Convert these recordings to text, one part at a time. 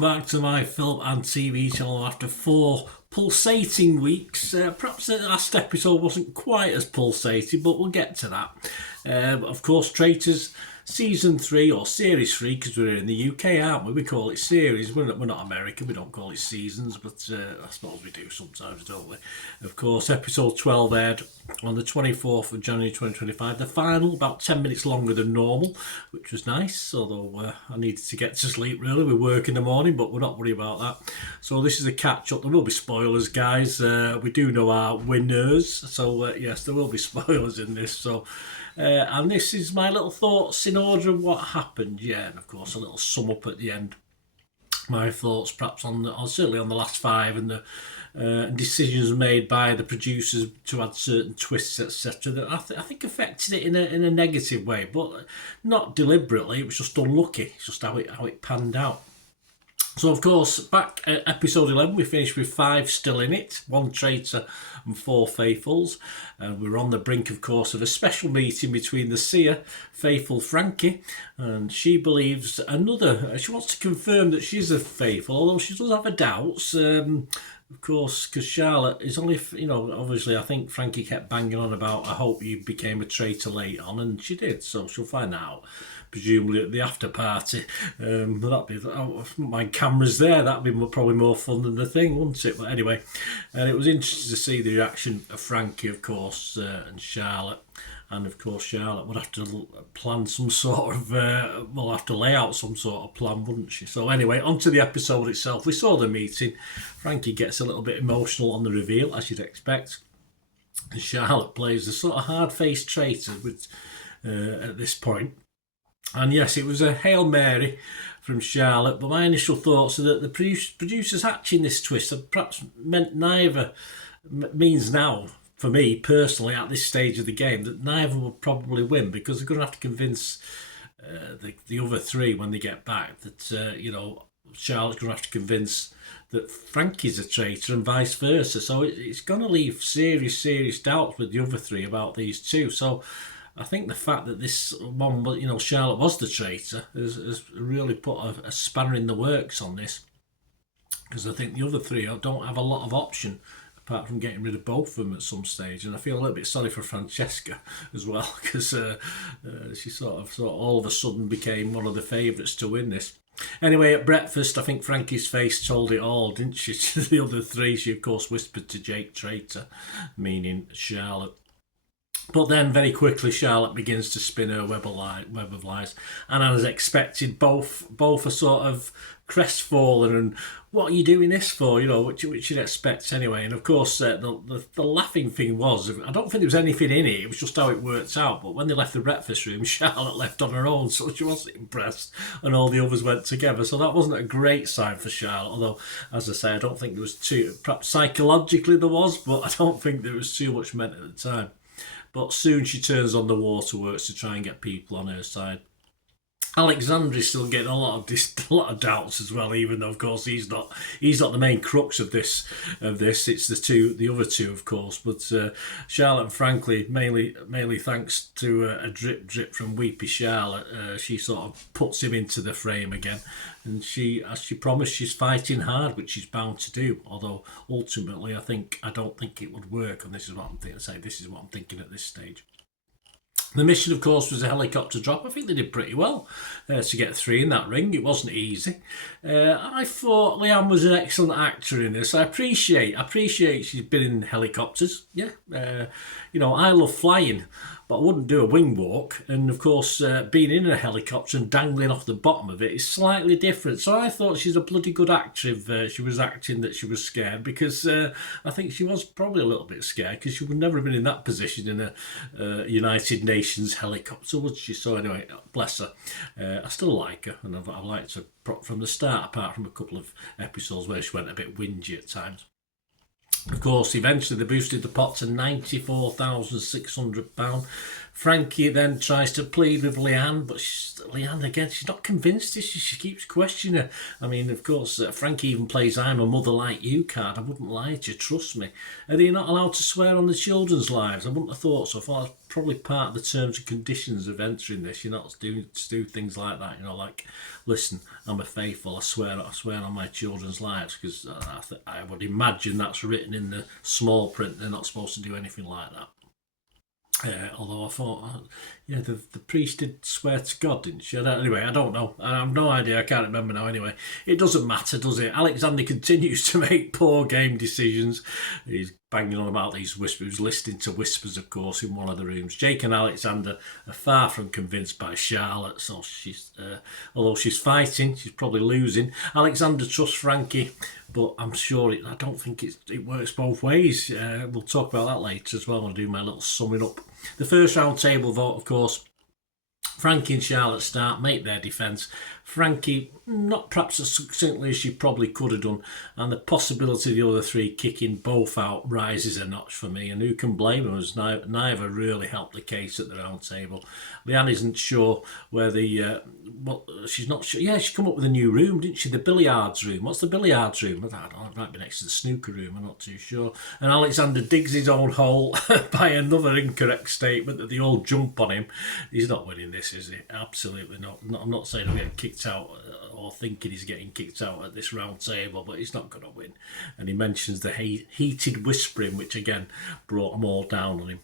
welcome back to my film and TV channel after 4 pulsating weeks. Perhaps the last episode wasn't quite as pulsating, but we'll get to that. Of course, Traitors Season 3 or Series 3, because we're in the UK, aren't we? We call it series. We're not American, we don't call it seasons, but I suppose we do sometimes, don't we? Of course, episode 12 aired on the 24th of January 2025. The final, about 10 minutes longer than normal, which was nice, although I needed to get to sleep, really. We work in the morning, but we're not worried about that. So this is a catch-up. There will be spoilers, guys. We do know our winners, so yes, there will be spoilers in this. So. And this is my little thoughts in order of what happened, yeah, and of course a little sum up at the end. My thoughts perhaps certainly on the last 5 and the decisions made by the producers to add certain twists, etc. that I think affected it in a negative way, but not deliberately. It was just unlucky. It's just how it panned out. So, of course, back at episode 11, we finished with 5 still in it, 1 traitor and 4 faithfuls. And we're on the brink, of course, of a special meeting between the seer, faithful Frankie, and she believes she wants to confirm that she's a faithful, although she does have her doubts. Of course, because Charlotte is only, obviously I think Frankie kept banging on about, I hope you became a traitor late on, and she did, so she'll find out. Presumably at the after party. That'd be, my camera's there, that'd be probably more fun than the thing, wouldn't it? But anyway, and it was interesting to see the reaction of Frankie, of course, and Charlotte. And of course, Charlotte would have to plan some sort of, have to lay out some sort of plan, wouldn't she? So anyway, onto the episode itself. We saw the meeting. Frankie gets a little bit emotional on the reveal, as you'd expect. And Charlotte plays the sort of hard-faced traitor at this point. And yes, it was a Hail Mary from Charlotte, but my initial thoughts are that the producers hatching this twist have perhaps means now, for me personally, at this stage of the game, that neither will probably win, because they're going to have to convince the other 3 when they get back that, Charlotte's going to have to convince that Frankie's a traitor and vice versa. So it's going to leave serious doubts with the other 3 about these 2. So I think the fact that this one, Charlotte was the traitor has really put a spanner in the works on this, because I think the other 3 don't have a lot of option apart from getting rid of both of them at some stage. And I feel a little bit sorry for Francesca as well, because she sort of all of a sudden became one of the favourites to win this. Anyway, at breakfast, I think Frankie's face told it all, didn't she? To the other 3, she of course whispered to Jake traitor, meaning Charlotte. But then very quickly Charlotte begins to spin her web of lies, and as expected, both are sort of crestfallen and what are you doing this for, which you'd expect anyway. And of course the laughing thing was, I don't think there was anything in it was just how it worked out, but when they left the breakfast room, Charlotte left on her own, so she wasn't impressed, and all the others went together, so that wasn't a great sign for Charlotte. Although, as I say, I don't think there was perhaps psychologically there was, but I don't think there was too much meant at the time. But soon she turns on the waterworks to try and get people on her side. Alexander's still getting a lot of doubts as well, even though of course he's not the main crux of this. It's the other 2, of course. But Charlotte and Frankie, mainly thanks to a drip from Weepy Charlotte, she sort of puts him into the frame again, and as she promised, she's fighting hard, which she's bound to do. Although ultimately, I don't think it would work, and this is what I'm thinking. This is what I'm thinking at this stage. The mission, of course, was a helicopter drop. I think they did pretty well to get 3 in that ring. It wasn't easy. I thought Leanne was an excellent actor in this. I appreciate she's been in helicopters. Yeah, I love flying, but I wouldn't do a wing walk. And of course, being in a helicopter and dangling off the bottom of it is slightly different. So I thought she's a bloody good actor if she was acting that she was scared, because I think she was probably a little bit scared, because she would never have been in that position in a United Nations helicopter, would she? So anyway, bless her. I still like her, and I've liked her from the start, apart from a couple of episodes where she went a bit whingy at times. Of course, eventually they boosted the pot to £94,600 Frankie then tries to plead with Leanne, but Leanne again, she's not convinced. She keeps questioning her. I mean, of course, Frankie even plays "I'm a mother like you" card. I wouldn't lie to you, trust me. Are they not allowed to swear on the children's lives? I wouldn't have thought so. I thought that's probably part of the terms and conditions of entering this. You're not to do things like that. You know, like, listen, I'm a faithful. I swear on my children's lives, because I would imagine that's written in the small print. They're not supposed to do anything like that. Although I thought, yeah, the priest did swear to God, didn't she? Anyway, I don't know. I have no idea. I can't remember now. Anyway, it doesn't matter, does it? Alexander continues to make poor game decisions. He's banging on about these whispers, listening to whispers, of course, in one of the rooms. Jake and Alexander are far from convinced by Charlotte, so although she's fighting, she's probably losing. Alexander trusts Frankie, but I'm sure I don't think it works both ways. We'll talk about that later as well. I'll do my little summing up. The first round table vote, of course, Frankie and Charlotte start, make their defence. Frankie, not perhaps as succinctly as she probably could have done, and the possibility of the other three kicking both out rises a notch for me, and who can blame them, as neither really helped the case at the round table. Leanne isn't sure where she's not sure. Yeah, she come up with a new room, didn't she? The billiards room. What's the billiards room? I don't know, it might be next to the snooker room, I'm not too sure. And Alexander digs his own hole by another incorrect statement that they all jump on him. He's not winning this, is he? Absolutely not. I'm not saying he'll get kicked out or thinking he's getting kicked out at this round table, but he's not going to win. And he mentions the heated whispering, which again brought them all down on him.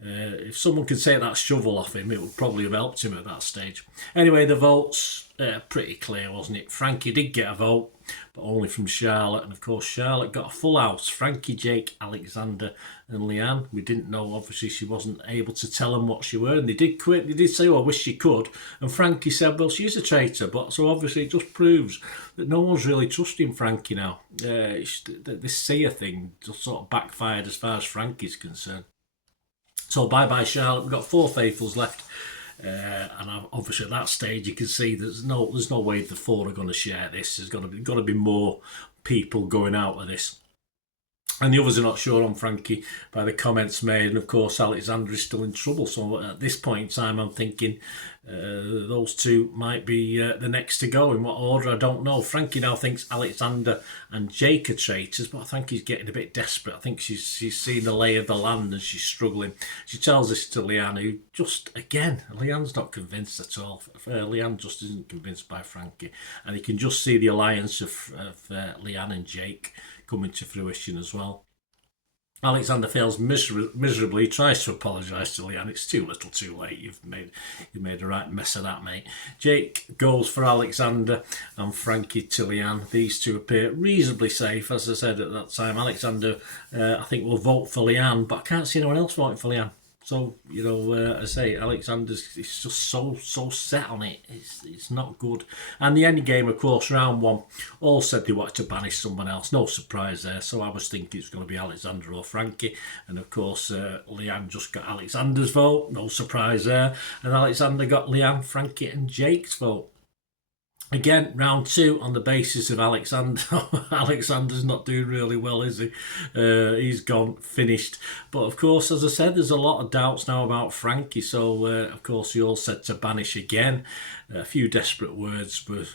If someone could take that shovel off him, it would probably have helped him at that stage. Anyway, the votes, pretty clear, wasn't it? Frankie did get a vote, but only from Charlotte. And of course, Charlotte got a full house. Frankie, Jake, Alexander and Leanne. We didn't know, obviously, she wasn't able to tell them what she were. And they did quit. They did say, oh, I wish she could. And Frankie said, well, she's a traitor. But so obviously it just proves that no one's really trusting Frankie now. This seer thing just sort of backfired as far as Frankie's concerned. So bye-bye Charlotte. We've got 4 faithfuls left. And obviously at that stage you can see there's no way the 4 are going to share this. There's got to be more people going out of this. And the others are not sure on Frankie by the comments made. And of course, Alexander is still in trouble. So at this point in time, I'm thinking those two might be the next to go. In what order, I don't know. Frankie now thinks Alexander and Jake are traitors, but I think he's getting a bit desperate. I think she's seen the lay of the land and she's struggling. She tells this to Leanne, who just, again, Leanne's not convinced at all. Leanne just isn't convinced by Frankie. And you can just see the alliance of Leanne and Jake coming to fruition as well. Alexander fails miserably. He tries to apologise to Leanne. It's too little, too late. You've made a right mess of that, mate. Jake goes for Alexander and Frankie to Leanne. These two appear reasonably safe, as I said at that time. Alexander, I think, will vote for Leanne, but I can't see anyone else voting for Leanne. So, you know, I say, Alexander's is just so set on it. It's not good. And the end game, of course, round 1, all said they wanted to banish someone else. No surprise there. So I was thinking it's going to be Alexander or Frankie. And of course, Leanne just got Alexander's vote. No surprise there. And Alexander got Leanne, Frankie and Jake's vote. Again, round 2 on the basis of Alexander. Alexander's not doing really well, is he? He's gone, finished. But of course, as I said, there's a lot of doubts now about Frankie. So, of course, he all said to banish again. A few desperate words were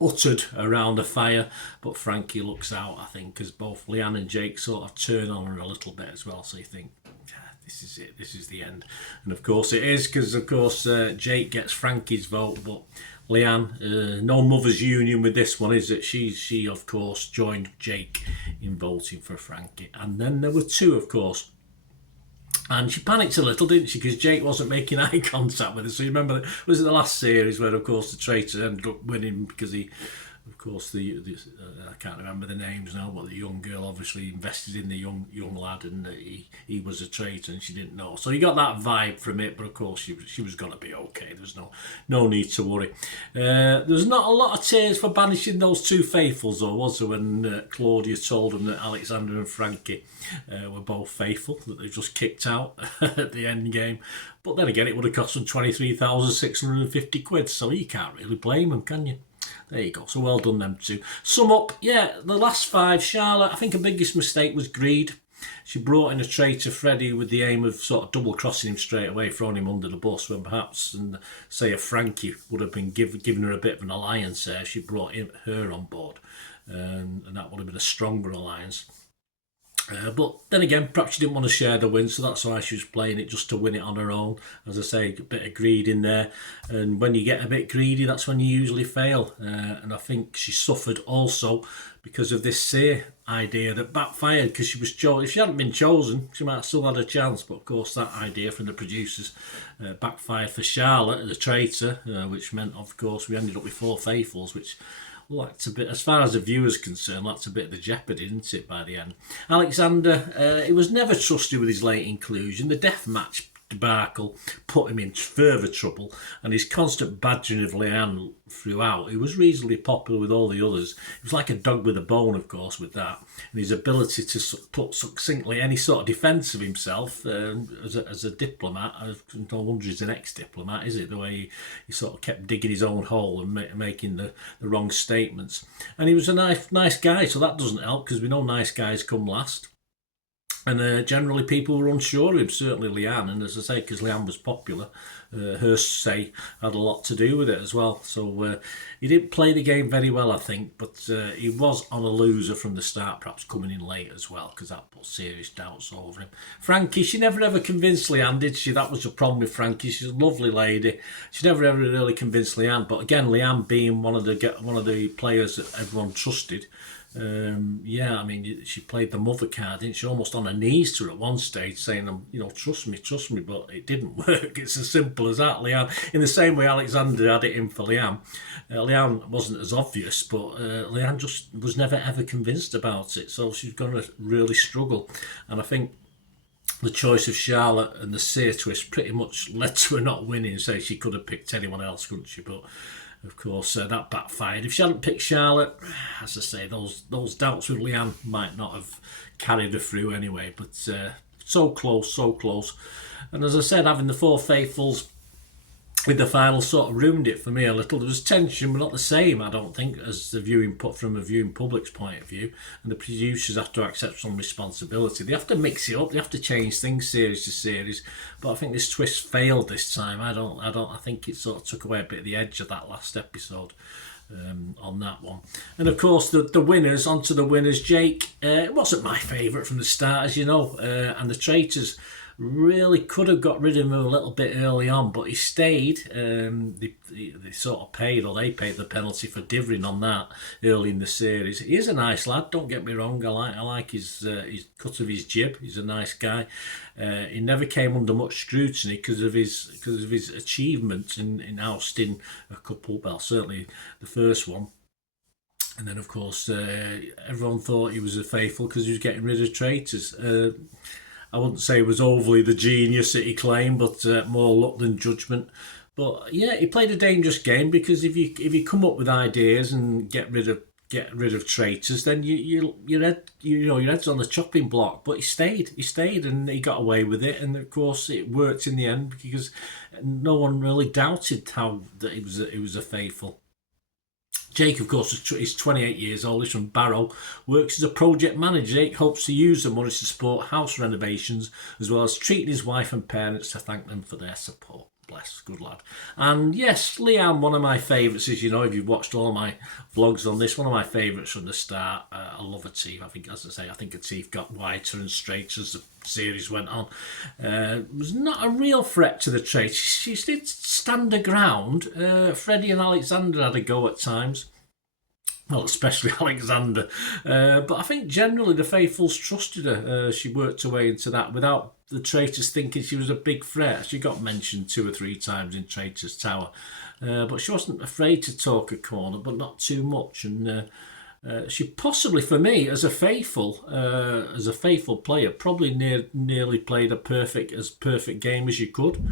uttered around the fire, but Frankie looks out, I think, because both Leanne and Jake sort of turn on her a little bit as well. So you think, this is it, this is the end. And of course it is, because of course Jake gets Frankie's vote, but Leanne, no mother's union with this one, is it? She of course joined Jake in voting for Frankie. And then there were 2, of course. And she panicked a little, didn't she? Because Jake wasn't making eye contact with her. So you remember, was it the last series where, of course, the traitor ended up winning because he, of course, I can't remember the names now, but the young girl obviously invested in the young lad, and he was a traitor, and she didn't know. So you got that vibe from it, but of course she was going to be okay. There's no need to worry. There's not a lot of tears for banishing those 2 faithfuls, though, was there? When Claudia told them that Alexander and Frankie were both faithful, that they just kicked out at the end game. But then again, it would have cost them 23,650 quid, so you can't really blame them, can you? There you go. So well done them 2. Sum up, yeah, the last 5, Charlotte, I think her biggest mistake was greed. She brought in a traitor, Freddie, with the aim of sort of double crossing him straight away, throwing him under the bus, when perhaps, and say, a Frankie would have been giving her a bit of an alliance there. She brought her on board, and that would have been a stronger alliance. But then again, perhaps she didn't want to share the win, so that's why she was playing it, just to win it on her own. As I say, a bit of greed in there. And when you get a bit greedy, that's when you usually fail. And I think she suffered also because of this Sear idea that backfired, because she was chosen. If she hadn't been chosen, she might have still had a chance. But of course, that idea from the producers backfired for Charlotte, the traitor, which meant, of course, we ended up with 4 faithfuls, which... well, that's a bit, as far as the viewer's concerned, that's a bit of the jeopardy, isn't it, by the end? Alexander, he was never trusted with his late inclusion. The death match debacle put him in further trouble, and his constant badgering of Leanne throughout. He was reasonably popular with all the others. He was like a dog with a bone, of course, with that. And his ability to put succinctly any sort of defence of himself as a diplomat, no wonder he's an ex-diplomat, is it? The way he sort of kept digging his own hole and making the wrong statements. And he was a nice guy, so that doesn't help, because we know nice guys come last. And generally people were unsure of him, certainly Leanne. And as I say, because Leanne was popular, her say had a lot to do with it as well. So he didn't play the game very well, I think, but he was on a loser from the start, perhaps coming in late as well, because that put serious doubts over him. Frankie, she never ever convinced Leanne, did she? That was the problem with Frankie. She's a lovely lady. She never ever really convinced Leanne. But again, Leanne being one of the players that everyone trusted, I mean, she played the mother card, didn't she? Almost on her knees to her at one stage, saying, trust me, but it didn't work. It's as simple as that, Leanne. In the same way Alexander had it in for Leanne. Leanne wasn't as obvious, but Leanne just was never ever convinced about it, so she's going to really struggle. And I think the choice of Charlotte and the Sear twist pretty much led to her not winning. So she could have picked anyone else, couldn't she? But of course, that backfired. If she hadn't picked Charlotte, as I say, those doubts with Leanne might not have carried her through anyway. But so close. And as I said, having the 4 faithfuls with the final sort of ruined it for me a little. There was tension, but not the same, I don't think, as the viewing from a viewing public's point of view. And the producers have to accept some responsibility. They have to mix it up. They have to change things series to series. But I think this twist failed this time. I think it sort of took away a bit of the edge of that last episode. On that one. And of course the winners, onto the winners. Jake, it wasn't my favourite from the start, as you know, and the Traitors really could have got rid of him a little bit early on, but he stayed. They sort of paid, or they paid the penalty for divvying on that early in the series. He is a nice lad, don't get me wrong. I like his cut of his jib. He's a nice guy. He never came under much scrutiny because of his achievements in ousting a couple. Well, certainly the first one. And then, of course, everyone thought he was a faithful because he was getting rid of traitors. I wouldn't say he was overly the genius that he claimed, but more luck than judgment. But yeah, he played a dangerous game, because if you come up with ideas and get rid of traitors, then your head's on the chopping block. But he stayed, and he got away with it. And of course, it worked in the end, because no one really doubted that he was a faithful. Jake, of course, is 28 years old. He's from Barrow, works as a project manager. Jake hopes to use the money to support house renovations, as well as treating his wife and parents to thank them for their support. Bless, good lad. And yes, Leanne, one of my favourites, as you know, if you've watched all my vlogs on this, one of my favourites from the start. I love her teeth. I think, as I say, her teeth got whiter and straighter as the series went on. Was not a real threat to the Traitors. She did stand her ground. Freddie and Alexander had a go at times. Well, especially Alexander. But I think generally the faithfuls trusted her. She worked her way into that without the Traitors thinking she was a big threat. She got mentioned 2 or 3 times in Traitors Tower. But she wasn't afraid to talk a corner, but not too much. And she possibly, for me, as a faithful player, probably nearly played a perfect game as you could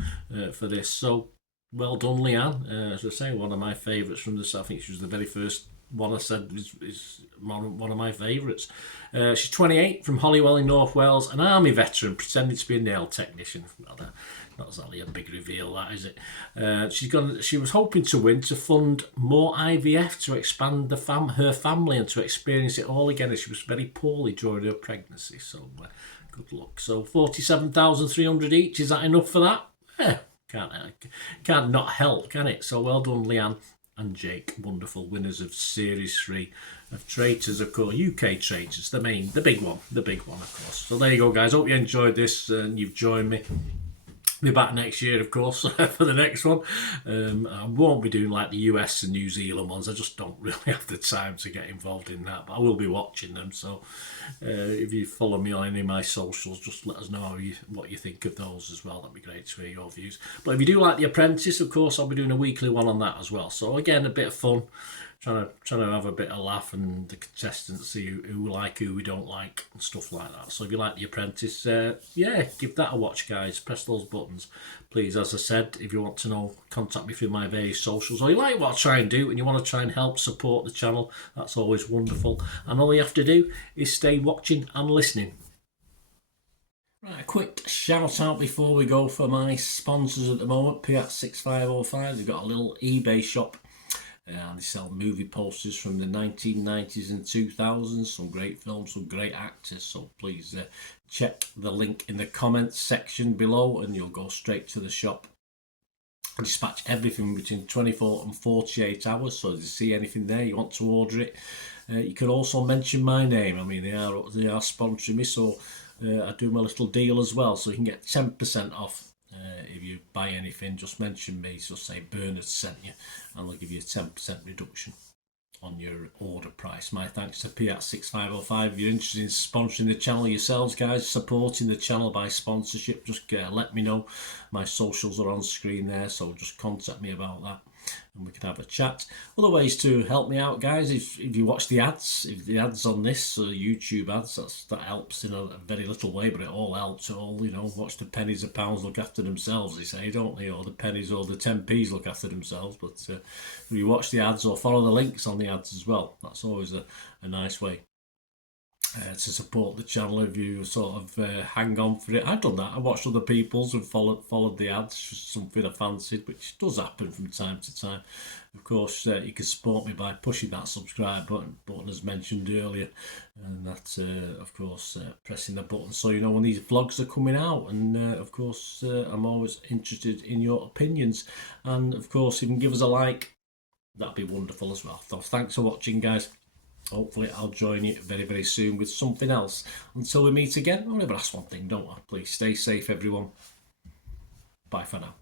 for this. So well done, Leanne. As I say, one of my favourites from this. I think she was the very first one I said is one of my favourites. She's 28, from Holywell in North Wales, an army veteran pretending to be a nail technician. Well, not exactly a big reveal, that, is it? She was hoping to win to fund more IVF to expand her family and to experience it all again, as she was very poorly during her pregnancy. So Good luck. So 47,300 each. Is that enough for that? Yeah, can't not help, can it? So well done, Leanne and Jake, wonderful winners of Series 3 of Traitors, of course, UK Traitors, the big one, of course. So there you go, guys. Hope you enjoyed this and you've joined me. Be back next year, of course, for the next one. I won't be doing like the US and New Zealand ones. I just don't really have the time to get involved in that, but I will be watching them. So if you follow me on any of my socials, just let us know what you think of those as well. That'd be great to hear your views. But if you do like The Apprentice, of course, I'll be doing a weekly one on that as well. So again, a bit of fun. Trying to have a bit of laugh, and the contestants see who we like, who we don't like, and stuff like that. So if you like The Apprentice, yeah, give that a watch, guys. Press those buttons, please. As I said, if you want to know, contact me through my various socials, or you like what I try and do and you want to try and help support the channel, that's always wonderful. And all you have to do is stay watching and listening. Right, a quick shout out before we go for my sponsors at the moment. Fiat6505, they've got a little eBay shop. And they sell movie posters from the 1990s and 2000s, some great films, some great actors. So please check the link in the comments section below and you'll go straight to the shop. I dispatch everything between 24 and 48 hours, so if you see anything there, you want to order it, you can also mention my name. I mean, they are sponsoring me, so I do my little deal as well, so you can get 10% off. If you buy anything, just mention me, so say Bernard sent you, and they'll give you a 10% reduction on your order price. My thanks to Fiat6505. If you're interested in sponsoring the channel yourselves, guys, supporting the channel by sponsorship, just let me know. My socials are on screen there, so just contact me about that and we can have a chat. Other ways to help me out, guys, if you watch the ads, if the ads on this YouTube ads, that helps in a very little way, but it all helps. You know, watch the pennies and pounds look after themselves, they say, don't they? Or the pennies or the 10p's look after themselves. But if you watch the ads or follow the links on the ads as well, that's always a nice way to support the channel. If you sort of hang on for it, I've done that. I watched other people's and followed the ads, something I fancied, which does happen from time to time. Of course, you can support me by pushing that subscribe button as mentioned earlier, and that of course pressing the button so you know when these vlogs are coming out. And of course I'm always interested in your opinions, and of course you can give us a like, that'd be wonderful as well. So thanks for watching, guys. Hopefully I'll join you very, very soon with something else. Until we meet again, I'll never ask one thing, don't I? Please stay safe, everyone. Bye for now.